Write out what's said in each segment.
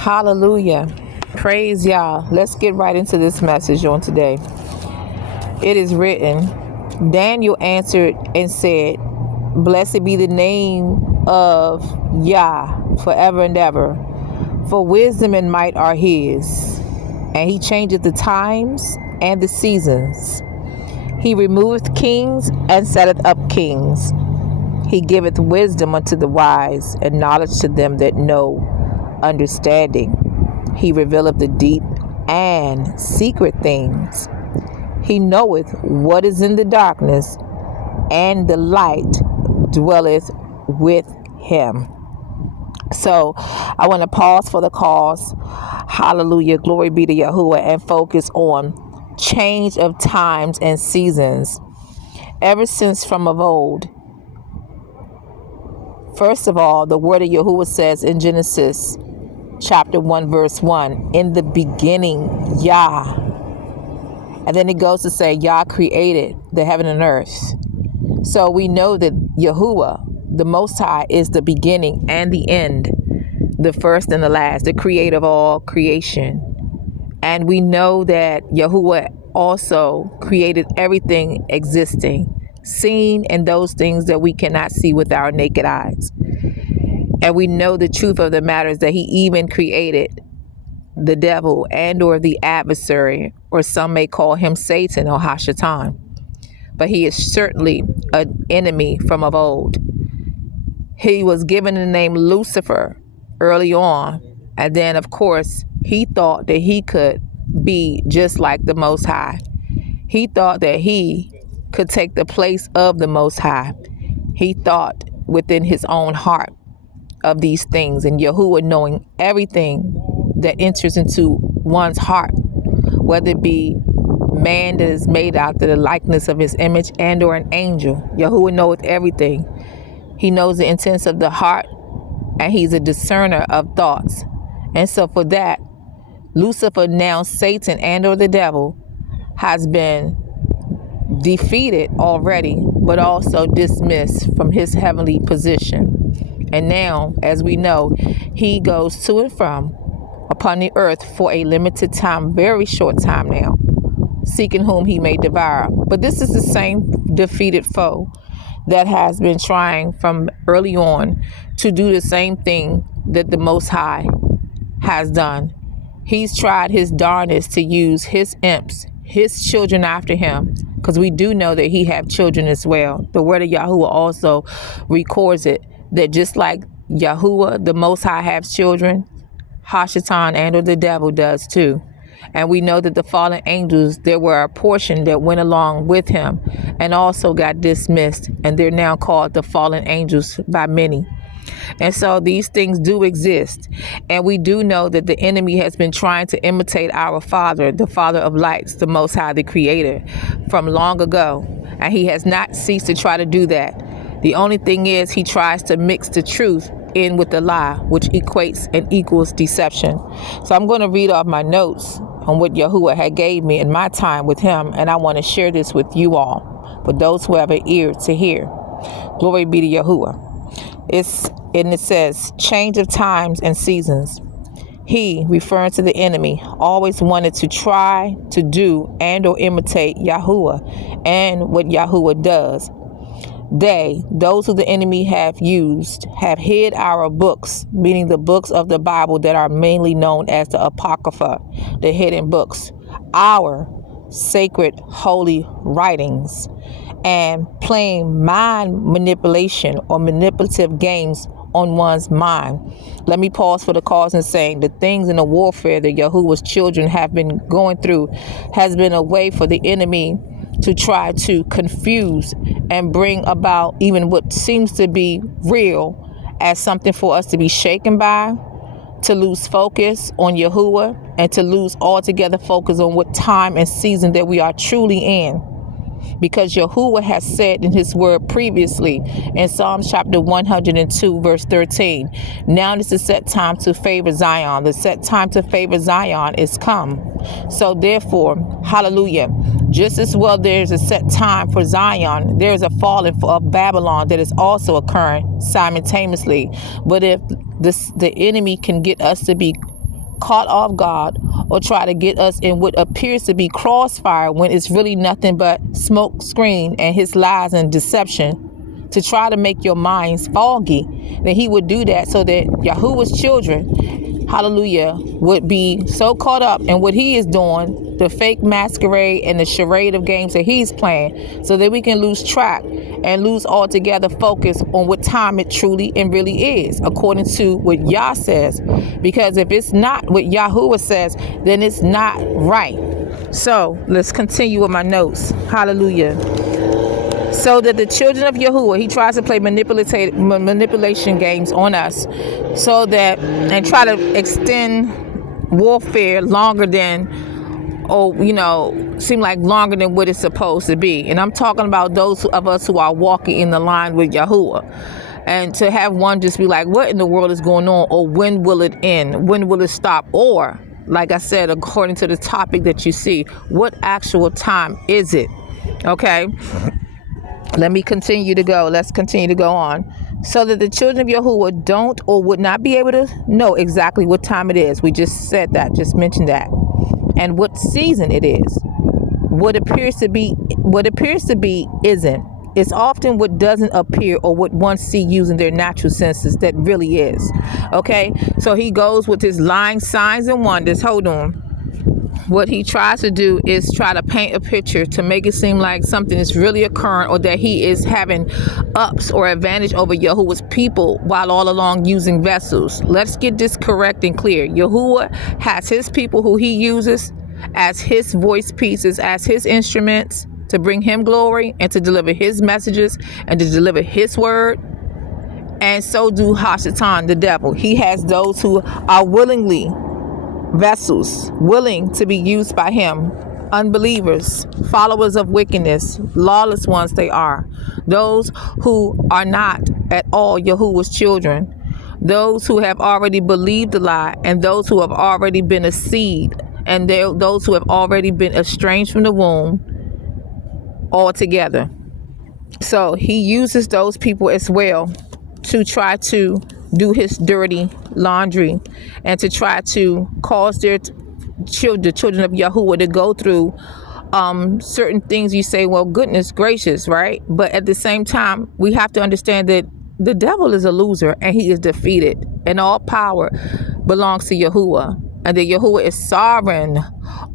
Hallelujah. Praise Yah. Let's get right into this message on today. It is written, Daniel answered and said, Blessed be the name of Yah forever and ever, for wisdom and might are his. And he changeth the times and the seasons. He removeth kings and setteth up kings. He giveth wisdom unto the wise, and knowledge to them that know understanding. He revealeth the deep and secret things. He knoweth what is in the darkness, and the light dwelleth with him. So I want to pause for the cause. Hallelujah. Glory be to Yahuwah, and focus on change of times and seasons. Ever since from of old. First of all, the word of Yahuwah says in Genesis chapter 1 verse 1, in the beginning Yah. And then it goes to say Yah created the heaven and earth. So we know that Yahuwah, the Most High, is the beginning and the end, the first and the last, the creator of all creation. And we know that Yahuwah also created everything existing, seen, and those things that we cannot see with our naked eyes. And we know the truth of the matter is that he even created the devil and or the adversary, or some may call him Satan or Hashatan. But he is certainly an enemy from of old. He was given the name Lucifer early on. And then, of course, he thought that he could be just like the Most High. He thought that he could take the place of the Most High. He thought within his own heart of these things, and Yahuwah knowing everything that enters into one's heart, whether it be man that is made after the likeness of his image and or an angel. Yahuwah knoweth everything. He knows the intents of the heart, and he's a discerner of thoughts. And so for that, Lucifer, now Satan and or the devil, has been defeated already, but also dismissed from his heavenly position. And now, as we know, he goes to and from upon the earth for a limited time, very short time now, seeking whom he may devour. But this is the same defeated foe that has been trying from early on to do the same thing that the Most High has done. He's tried his darnest to use his imps, his children after him, because we do know that he have children as well. The word of Yahuwah also records it, that just like Yahuwah, the Most High, has children, Hashatan and or the devil does too. And we know that the fallen angels, there were a portion that went along with him and also got dismissed, and they're now called the fallen angels by many. And so these things do exist. And we do know that the enemy has been trying to imitate our Father, the Father of lights, the Most High, the Creator, from long ago. And he has not ceased to try to do that. The only thing is he tries to mix the truth in with the lie, which equates and equals deception. So I'm going to read off my notes on what Yahuwah had gave me in my time with him. And I want to share this with you all, for those who have an ear to hear. Glory be to Yahuwah. It says, change of times and seasons. He, referring to the enemy, always wanted to try to do and or imitate Yahuwah and what Yahuwah does. They, those who the enemy have used, have hid our books, meaning the books of the Bible that are mainly known as the Apocrypha, the hidden books, our sacred holy writings, and playing mind manipulation or manipulative games on one's mind. Let me pause for the cause and saying the things in the warfare that Yahuwah's children have been going through has been a way for the enemy to try to confuse and bring about even what seems to be real as something for us to be shaken by, to lose focus on Yahuwah, and to lose altogether focus on what time and season that we are truly in. Because Yahuwah has said in his word previously in Psalms chapter 102 verse 13, now is the set time to favor Zion. The set time to favor Zion is come. So therefore, hallelujah, just as well there's a set time for Zion, there's a falling of Babylon that is also occurring simultaneously. But if the enemy can get us to be caught off guard or try to get us in what appears to be crossfire when it's really nothing but smoke screen and his lies and deception to try to make your minds foggy, then he would do that so that Yahuwah's children, hallelujah, would be so caught up in what he is doing, the fake masquerade and the charade of games that he's playing, so that we can lose track and lose altogether focus on what time it truly and really is, according to what Yah says. Because if it's not what Yahuwah says, then it's not right. So let's continue with my notes. Hallelujah. So that the children of Yahuwah, he tries to play manipulation games on us, so that, and try to extend warfare longer than, seem like longer than what it's supposed to be. And I'm talking about those of us who are walking in the line with Yahuwah. And to have one just be like, what in the world is going on? Or when will it end? When will it stop? Or, like I said, according to the topic that you see, what actual time is it? Okay. Let me continue to go. Let's continue to go on. So that the children of Yahuwah don't or would not be able to know exactly what time it is. We just said that, just mentioned that. And what season it is. What appears to be isn't. It's often what doesn't appear or what one see using their natural senses that really is. Okay? So he goes with his lying signs and wonders. Hold on. What he tries to do is try to paint a picture to make it seem like something is really occurring, or that he is having ups or advantage over Yahuwah's people while all along using vessels. Let's get this correct and clear. Yahuwah has his people who he uses as his voice pieces, as his instruments to bring him glory and to deliver his messages and to deliver his word. And so do Hashatan, the devil. He has those who are willingly vessels, willing to be used by him. Unbelievers, followers of wickedness, lawless ones they are. Those who are not at all Yahuwah's children. Those who have already believed the lie, and those who have already been a seed, and those who have already been estranged from the womb altogether. So he uses those people as well to try to do his dirty laundry and to try to cause the children of Yahuwah to go through certain things. You say, well, goodness gracious, right? But at the same time, we have to understand that the devil is a loser and he is defeated, and all power belongs to Yahuwah, and that Yahuwah is sovereign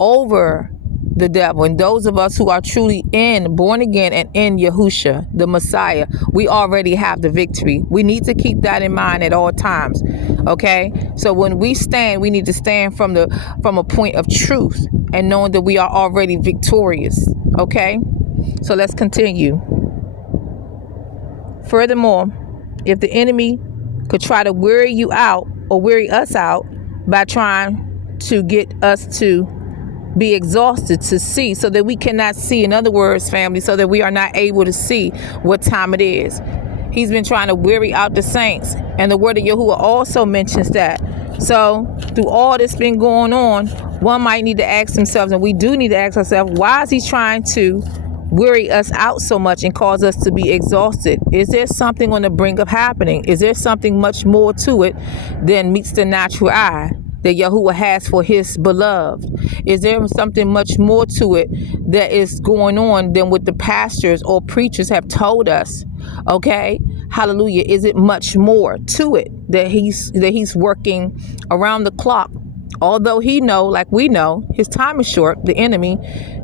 over the devil. And those of us who are truly born again and in Yahusha, the Messiah, we already have the victory. We need to keep that in mind at all times. Okay? So when we stand, we need to stand from a point of truth and knowing that we are already victorious. Okay? So let's continue. Furthermore, if the enemy could try to weary you out or weary us out by trying to get us to be exhausted to see, so that we cannot see, in other words, family, so that we are not able to see what time it is. He's been trying to weary out the saints, and the word of Yahuwah also mentions that. So through all this been going on, one might need to ask themselves, and we do need to ask ourselves, why is he trying to weary us out so much and cause us to be exhausted? Is there something on the brink of happening? Is there something much more to it than meets the natural eye that Yahuwah has for his beloved? Is there something much more to it that is going on than what the pastors or preachers have told us? Okay, hallelujah. Is it much more to it that he's working around the clock? Although he know, like we know, his time is short, the enemy.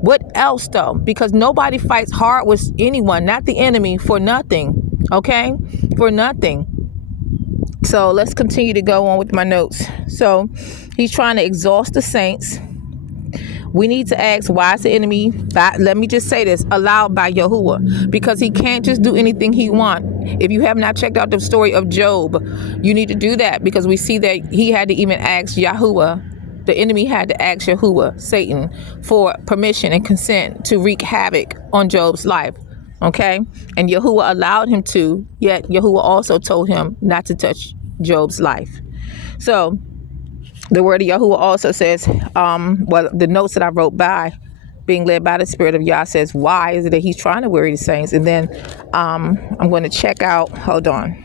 What else though? Because nobody fights hard with anyone, not the enemy, for nothing. Okay, for nothing. So let's continue to go on with my notes. So he's trying to exhaust the saints. We need to ask, why is the enemy, let me just say this, allowed by Yahuwah? Because he can't just do anything he wants. If you have not checked out the story of Job, you need to do that, because we see that he had to even ask Yahuwah. The enemy had to ask Yahuwah, Satan, for permission and consent to wreak havoc on Job's life. Okay? And Yahuwah allowed him to, yet Yahuwah also told him not to touch Job's life. So the word of Yahuwah also says, the notes that I wrote by being led by the Spirit of Yah says, why is it that he's trying to weary the saints? And then I'm going to check out, hold on.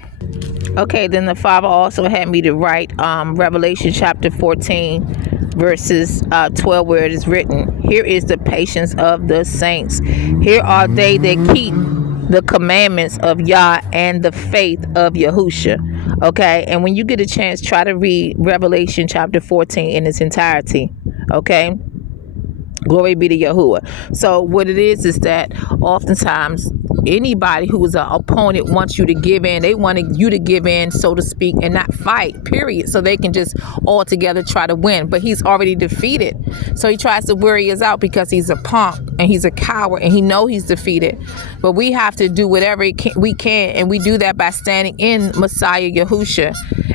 Okay, then the Father also had me to write Revelation chapter 14, verses 12, where it is written, here is the patience of the saints. Here are they that keep the commandments of Yah and the faith of Yahusha. Okay, and when you get a chance, try to read Revelation chapter 14 in its entirety. Okay, glory be to Yahuwah. So what it is that oftentimes anybody who is an opponent wants you to give in. They want you to give in, so to speak, and not fight, period. So they can just all together try to win. But he's already defeated. So he tries to weary us out because he's a punk and he's a coward and he know he's defeated. But we have to do whatever we can. And we do that by standing in Messiah Yahusha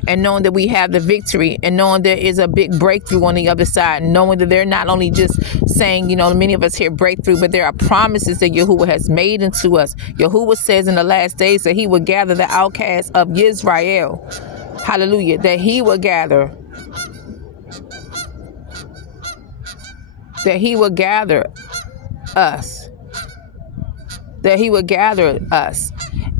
and knowing that we have the victory and knowing there is a big breakthrough on the other side. Knowing that they're not only just saying, you know, many of us hear breakthrough, but there are promises that Yahuwah has made unto us. Yahuwah says in the last days that he will gather the outcasts of Israel. Hallelujah. That he will gather. That he will gather us. That he will gather us.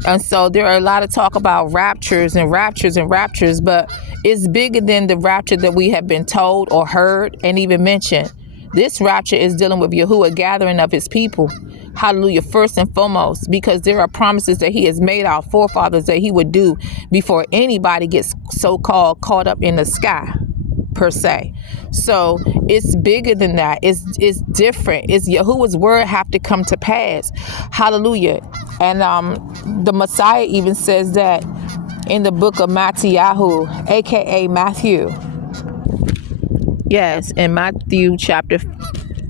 And so there are a lot of talk about raptures and raptures and raptures, but it's bigger than the rapture that we have been told or heard and even mentioned. This rapture is dealing with Yahuwah gathering of his people. Hallelujah. First and foremost, because there are promises that he has made our forefathers that he would do before anybody gets so-called caught up in the sky, per se. So it's bigger than that. It's different. It's Yahuwah's word have to come to pass. Hallelujah. And the Messiah even says that in the book of Matthew, aka Matthew. Yes, in Matthew chapter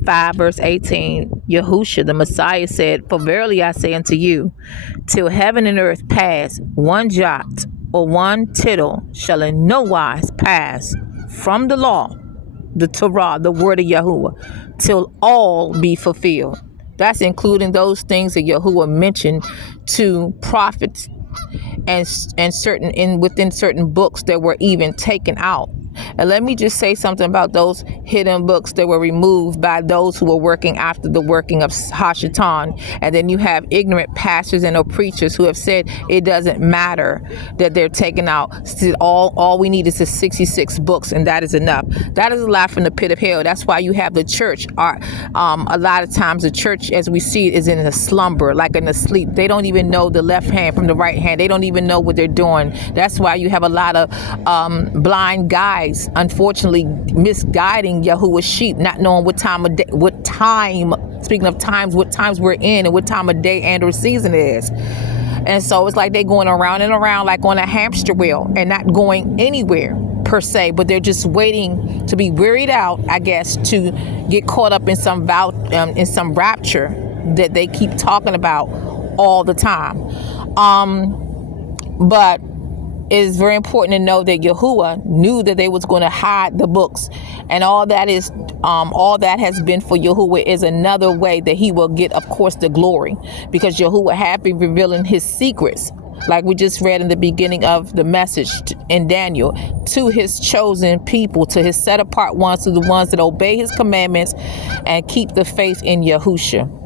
5, verse 18, Yahusha, the Messiah, said, for verily I say unto you, till heaven and earth pass, one jot or one tittle shall in no wise pass from the law, the Torah, the word of Yahuwah, till all be fulfilled. That's including those things that Yahuwah mentioned to prophets and within certain books that were even taken out. And let me just say something about those hidden books that were removed by those who were working after the working of Hashatan. And then you have ignorant pastors and preachers who have said it doesn't matter that they're taken out. Still, all we need is the 66 books, and that is enough. That is a lie from the pit of hell. That's why you have the church. A lot of times the church, as we see it, is in a slumber, like in a sleep. They don't even know the left hand from the right hand. They don't even know what they're doing. That's why you have a lot of blind guys, unfortunately, misguiding Yahuwah's sheep, not knowing what time of day, speaking of times, what times we're in and what time of day and or season it is. And so it's like they're going around and around like on a hamster wheel and not going anywhere per se, but they're just waiting to be wearied out, I guess, to get caught up in some rapture that they keep talking about all the time. But it is very important to know that Yahuwah knew that they was going to hide the books, and all that has been for Yahuwah is another way that he will get, of course, the glory, because Yahuwah had been revealing his secrets, like we just read in the beginning of the message in Daniel, to his chosen people, to his set apart ones, to the ones that obey his commandments and keep the faith in Yahusha.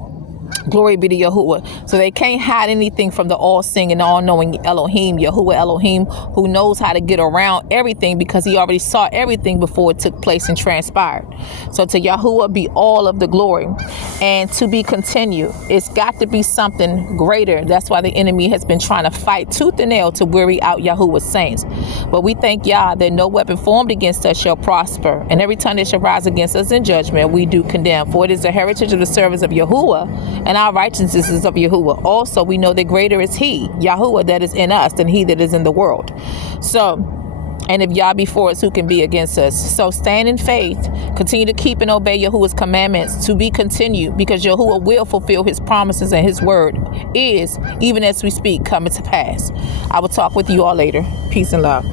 Glory be to Yahuwah. So they can't hide anything from the all-seeing and all-knowing Elohim, Yahuwah Elohim, who knows how to get around everything because he already saw everything before it took place and transpired. So to Yahuwah be all of the glory, and to be continued. It's got to be something greater. That's why the enemy has been trying to fight tooth and nail to weary out Yahuwah's saints. But we thank Yah that no weapon formed against us shall prosper, and every tongue that shall rise against us in judgment we do condemn. For it is the heritage of the servants of Yahuwah, and our righteousness is of Yahuwah. Also, we know that greater is he, Yahuwah, that is in us than he that is in the world. So, and if Yah be for us, who can be against us? So stand in faith, continue to keep and obey Yahuwah's commandments, to be continued, because Yahuwah will fulfill his promises, and his word is, even as we speak, coming to pass. I will talk with you all later. Peace and love.